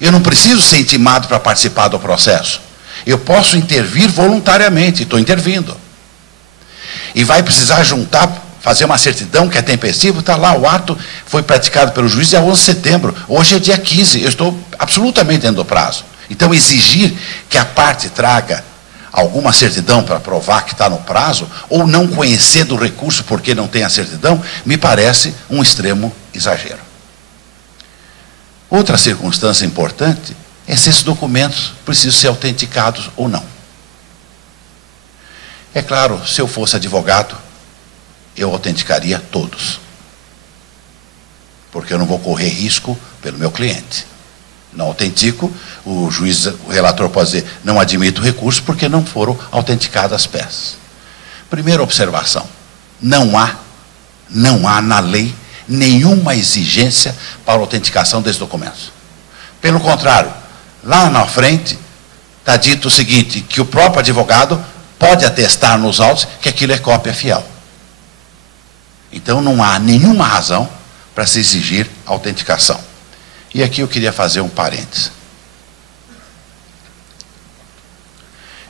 Eu não preciso ser intimado para participar do processo. Eu posso intervir voluntariamente, estou intervindo. E vai precisar juntar, fazer uma certidão que é tempestivo, está lá, o ato foi praticado pelo juiz dia 11 de setembro. Hoje é dia 15, eu estou absolutamente dentro do prazo. Então, exigir que a parte traga alguma certidão para provar que está no prazo, ou não conhecer do recurso porque não tem a certidão, me parece um extremo exagero. Outra circunstância importante é se esses documentos precisam ser autenticados ou não. É claro, se eu fosse advogado, eu autenticaria todos. Porque eu não vou correr risco pelo meu cliente. Não autentico, o juiz, o relator pode dizer, não admito o recurso porque não foram autenticadas as peças. Primeira observação, não há na lei nenhuma exigência para a autenticação desses documentos. Pelo contrário, lá na frente está dito o seguinte, que o próprio advogado pode atestar nos autos que aquilo é cópia fiel. Então não há nenhuma razão para se exigir autenticação. E aqui eu queria fazer um parênteses.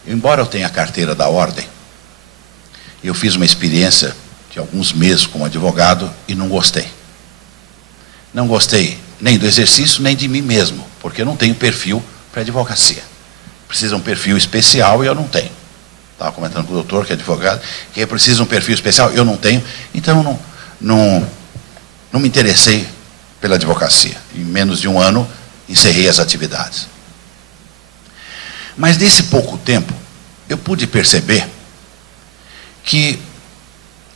Embora eu tenha a carteira da ordem, eu fiz uma experiência de alguns meses como advogado e não gostei. Não gostei nem do exercício, nem de mim mesmo, porque eu não tenho perfil para advocacia. Precisa um perfil especial e eu não tenho. Estava comentando com o doutor, que é advogado, que precisa um perfil especial, eu não tenho, então não me interessei pela advocacia. Em menos de um ano, encerrei as atividades. Mas nesse pouco tempo, eu pude perceber que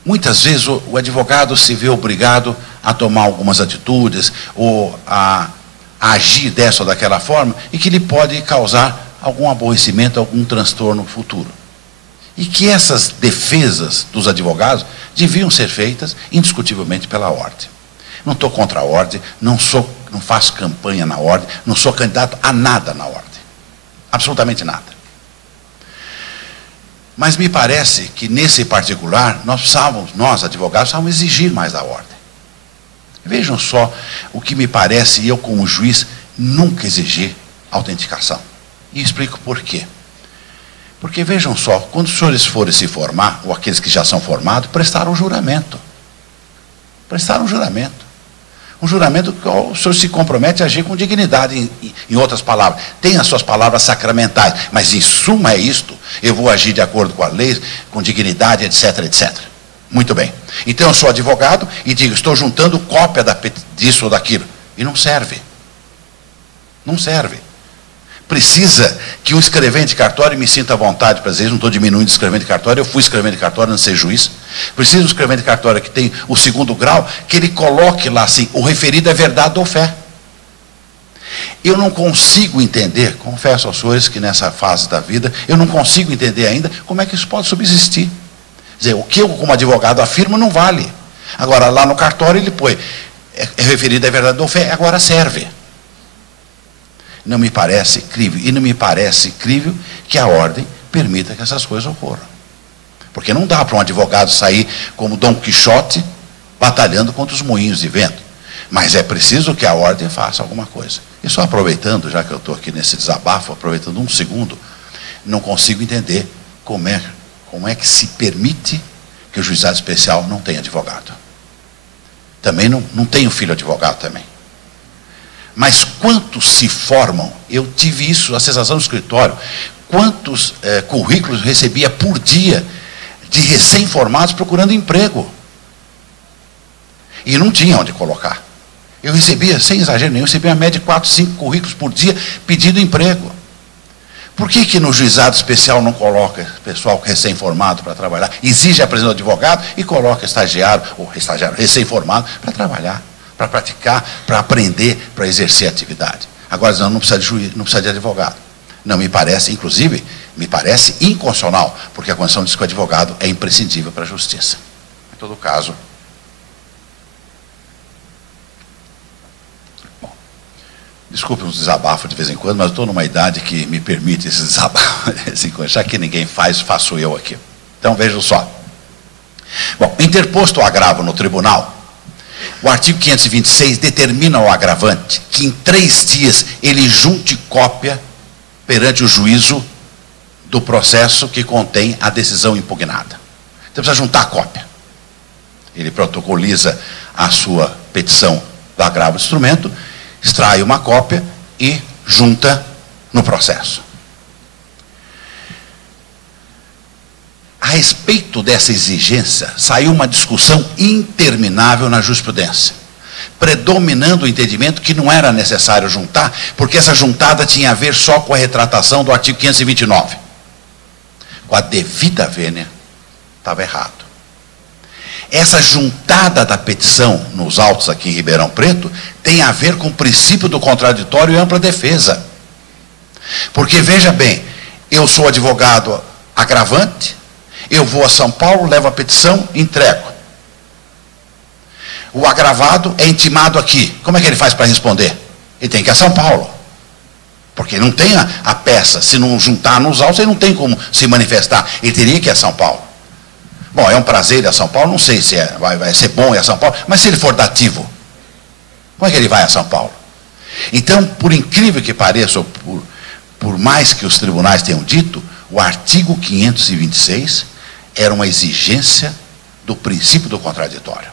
muitas vezes o advogado se vê obrigado a tomar algumas atitudes ou a agir dessa ou daquela forma e que lhe pode causar algum aborrecimento, algum transtorno futuro. E que essas defesas dos advogados deviam ser feitas indiscutivelmente pela ordem. Não estou contra a ordem, não faço campanha na ordem, não sou candidato a nada na ordem. Absolutamente nada. Mas me parece que nesse particular, nós advogados, precisávamos exigir mais da ordem. Vejam só o que me parece, eu como juiz, nunca exigi autenticação. E explico por quê. Porque vejam só, quando os senhores forem se formar, ou aqueles que já são formados, prestaram juramento. Prestaram juramento. Um juramento que o senhor se compromete a agir com dignidade, em outras palavras. Tem as suas palavras sacramentais, mas em suma é isto. Eu vou agir de acordo com a lei, com dignidade, etc, etc. Muito bem. Então eu sou advogado e digo, estou juntando cópia disso ou daquilo. E não serve. Não serve. Precisa que um escrevente de cartório me sinta à vontade para dizer, não estou diminuindo o escrevente de cartório, eu fui escrevente de cartório, não ser juiz. Precisa um escrevente de cartório que tem o segundo grau, que ele coloque lá assim, o referido é verdade ou fé. Eu não consigo entender, confesso aos senhores que nessa fase da vida, eu não consigo entender ainda como é que isso pode subsistir. Quer dizer, o que eu como advogado afirmo não vale. Agora lá no cartório ele põe, é referido é verdade ou fé, agora serve. Não me parece crível, e não me parece crível que a ordem permita que essas coisas ocorram. Porque não dá para um advogado sair como Dom Quixote, batalhando contra os moinhos de vento. Mas é preciso que a ordem faça alguma coisa. E só aproveitando, já que eu estou aqui nesse desabafo, aproveitando um segundo, não consigo entender como é que se permite que o juizado especial não tenha advogado. Também não tenho filho advogado também. Mas quantos se formam? Eu tive isso, a sensação do escritório. Quantos currículos recebia por dia de recém-formados procurando emprego? E não tinha onde colocar. Eu recebia, sem exagero nenhum, recebia uma média de 4, 5 currículos por dia pedindo emprego. Por que no juizado especial não coloca pessoal recém-formado para trabalhar? Exige a presença do advogado e coloca estagiário recém-formado para trabalhar, para praticar, para aprender, para exercer a atividade. Agora, não precisa de juiz, não precisa de advogado. Não me parece, inclusive, me parece inconstitucional, porque a Constituição diz que o advogado é imprescindível para a justiça. Em todo caso, bom, desculpe uns desabafos de vez em quando, mas eu estou numa idade que me permite esses desabafos de vez em quando. Já que ninguém faz, faço eu aqui. Então, vejam só. Bom, interposto o agravo no tribunal, O artigo 526 determina ao agravante que em 3 dias ele junte cópia perante o juízo do processo que contém a decisão impugnada. Então precisa juntar a cópia. Ele protocoliza a sua petição do agravo do instrumento, extrai uma cópia e junta no processo. A respeito dessa exigência, saiu uma discussão interminável na jurisprudência, predominando o entendimento que não era necessário juntar, porque essa juntada tinha a ver só com a retratação do artigo 529. Com a devida vênia, estava errado. Essa juntada da petição nos autos aqui em Ribeirão Preto tem a ver com o princípio do contraditório e ampla defesa. Porque, veja bem, eu sou advogado agravante, eu vou a São Paulo, levo a petição, entrego. O agravado é intimado aqui. Como é que ele faz para responder? Ele tem que ir a São Paulo. Porque não tem a peça. Se não juntar nos autos, ele não tem como se manifestar. Ele teria que ir a São Paulo. Bom, é um prazer ir a São Paulo, não sei se vai ser bom ir a São Paulo, mas se ele for dativo, como é que ele vai a São Paulo? Então, por incrível que pareça, por mais que os tribunais tenham dito, o artigo 526 era uma exigência do princípio do contraditório.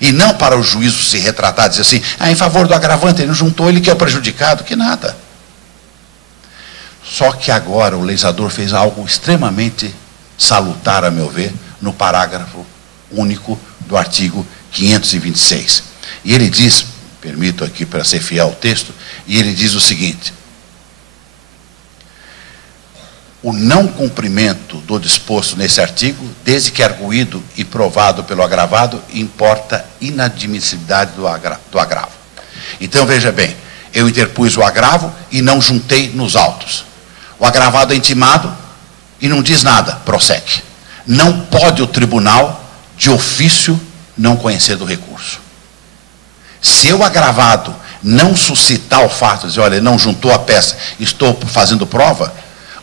E não para o juízo se retratar, dizer assim, em favor do agravante, ele não juntou, ele que é o prejudicado, que nada. Só que agora o legislador fez algo extremamente salutar, a meu ver, no parágrafo único do artigo 526. E ele diz, permito aqui para ser fiel ao texto, e ele diz o seguinte: o não cumprimento do disposto nesse artigo, desde que arguído e provado pelo agravado, importa inadmissibilidade do agravo. Então, veja bem, eu interpus o agravo e não juntei nos autos. O agravado é intimado e não diz nada, prossegue. Não pode o tribunal, de ofício, não conhecer do recurso. Se o agravado não suscitar o fato de dizer, olha, ele não juntou a peça, estou fazendo prova,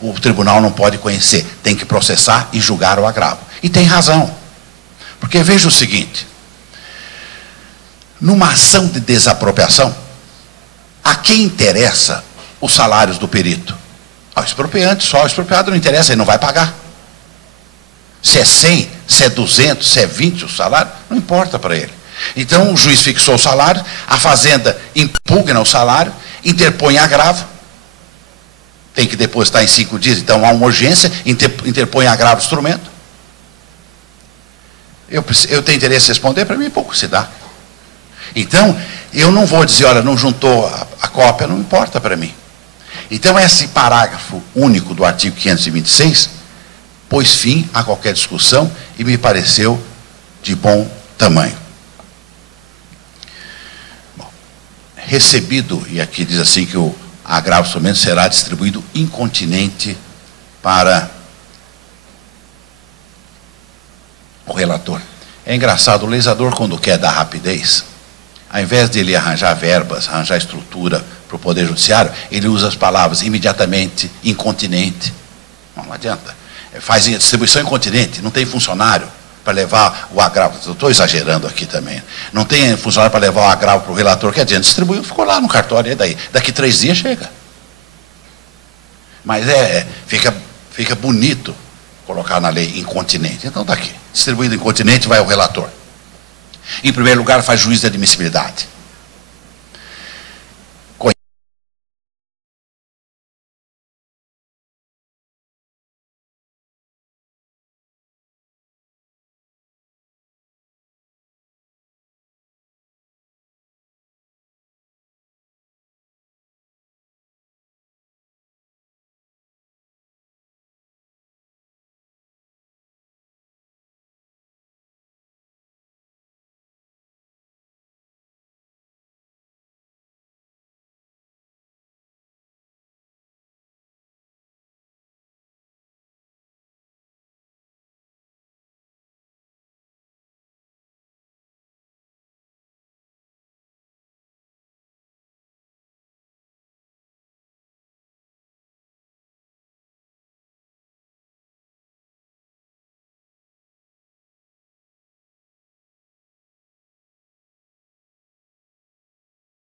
o tribunal não pode conhecer, tem que processar e julgar o agravo. E tem razão. Porque veja o seguinte, numa ação de desapropriação, a quem interessa os salários do perito? Ao expropriante, só o expropriado não interessa, ele não vai pagar. Se é 100, se é 200, se é 20 o salário, não importa para ele. Então o juiz fixou o salário, a fazenda impugna o salário, interpõe agravo, tem que depositar em 5 dias, então há uma urgência, interpõe agravo do instrumento. Eu tenho interesse em responder, para mim pouco se dá. Então, eu não vou dizer, olha, não juntou a cópia, não importa para mim. Então, esse parágrafo único do artigo 526 pôs fim a qualquer discussão e me pareceu de bom tamanho. Bom, recebido, e aqui diz assim que o agravo do instrumento será distribuído incontinente para o relator. É engraçado, o legislador, quando quer dar rapidez, ao invés de ele arranjar verbas, arranjar estrutura para o Poder Judiciário, ele usa as palavras imediatamente, incontinente. Não adianta. Faz distribuição incontinente, não tem funcionário para levar o agravo. Estou exagerando aqui também. Não tem funcionário para levar o agravo para o relator, que adianta, distribuiu, ficou lá no cartório, e daí? Daqui 3 dias chega. Mas fica bonito colocar na lei incontinente. Então está aqui. Distribuído incontinente, vai ao relator. Em primeiro lugar, faz juízo de admissibilidade.